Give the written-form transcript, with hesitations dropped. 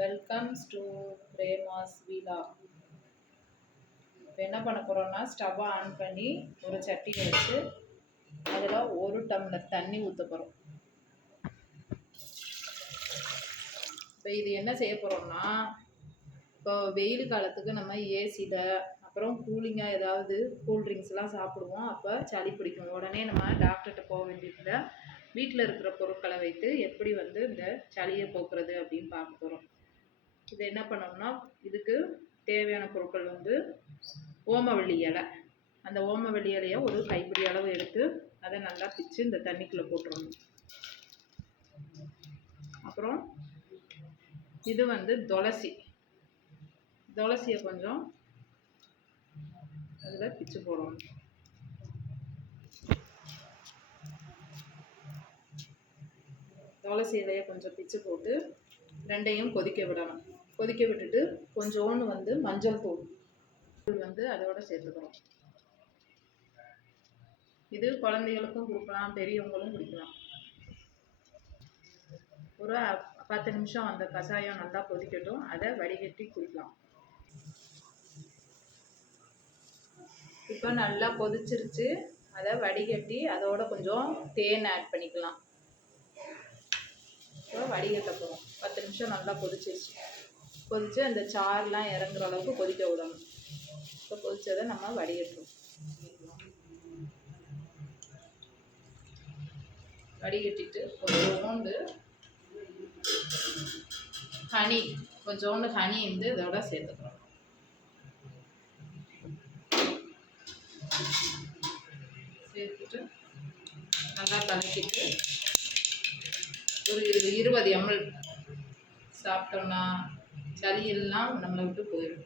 Welcomes to Prema's vlog. இப்போ என்ன பண்ண போகிறோம்னா, ஸ்டவ்வை ஆன் பண்ணி ஒரு சட்டியை வச்சு அதில் 1 டம்ளர் தண்ணி ஊற்ற போகிறோம். இப்போ இது என்ன செய்ய போகிறோம்னா, இப்போ வெயில் காலத்துக்கு நம்ம ஏசியில் அப்புறம் கூலிங்காக ஏதாவது கூல்ட்ரிங்க்ஸ்லாம் சாப்பிடுவோம். அப்போ சளி பிடிக்கும். உடனே நம்ம டாக்டர்கிட்ட போக வேண்டியதில்லை. வீட்டில் இருக்கிற பொருட்களை வைத்து எப்படி இந்த சளியை போக்குறது அப்படின்னு பார்க்க போகிறோம். இது என்ன பண்ணோம்னா, இதுக்கு தேவையான பொருட்கள் ஓமவல்லி இலை. அந்த ஓமவல்லி இலையை ஒரு கைப்பிடி அளவு எடுத்து அதை நல்லா பிச்சு இந்த தண்ணிக்குள்ளே போட்டுறணும். அப்புறம் இது துளசியை கொஞ்சம் அதில் பிச்சு போடணும். துளசி இலையை கொஞ்சம் பிச்சு போட்டு ரெண்டையும் கொதிக்க விடணும். கொதிக்க விட்டுட்டு கொஞ்சோண்டு மஞ்சள் தூள் அதோட சேர்த்துக்கிறோம். இது குழந்தைகளுக்கும் கொடுக்கலாம், பெரியவங்களும் குடிக்கலாம். ஒரு 10 நிமிஷம் அந்த கஷாயம் நல்லா கொதிக்கட்டும். அதை வடிகட்டி குடிக்கலாம். இப்போ நல்லா கொதிச்சிருச்சு. அதை வடிகட்டி அதோட கொஞ்சம் தேன் ஆட் பண்ணிக்கலாம். இப்போ வடிகட்ட போகிறோம். 10 நிமிஷம் நல்லா கொதிச்சிருச்சு. கொதித்து அந்த சாறுலாம் இறங்குற அளவுக்கு கொதிக்க விடணும். இப்போ கொதிச்சதை நம்ம வடிகட்டுறோம். வடிகட்டிட்டு கொஞ்சோண்டு ஹனி இதோட சேர்த்துக்கிறோம். சேர்த்துட்டு நல்லா கலக்கிட்டு ஒரு 20 ml சாப்பிட்டோம்னா சளியெல்லாம் நம்மளை விட்டு போயிடும்.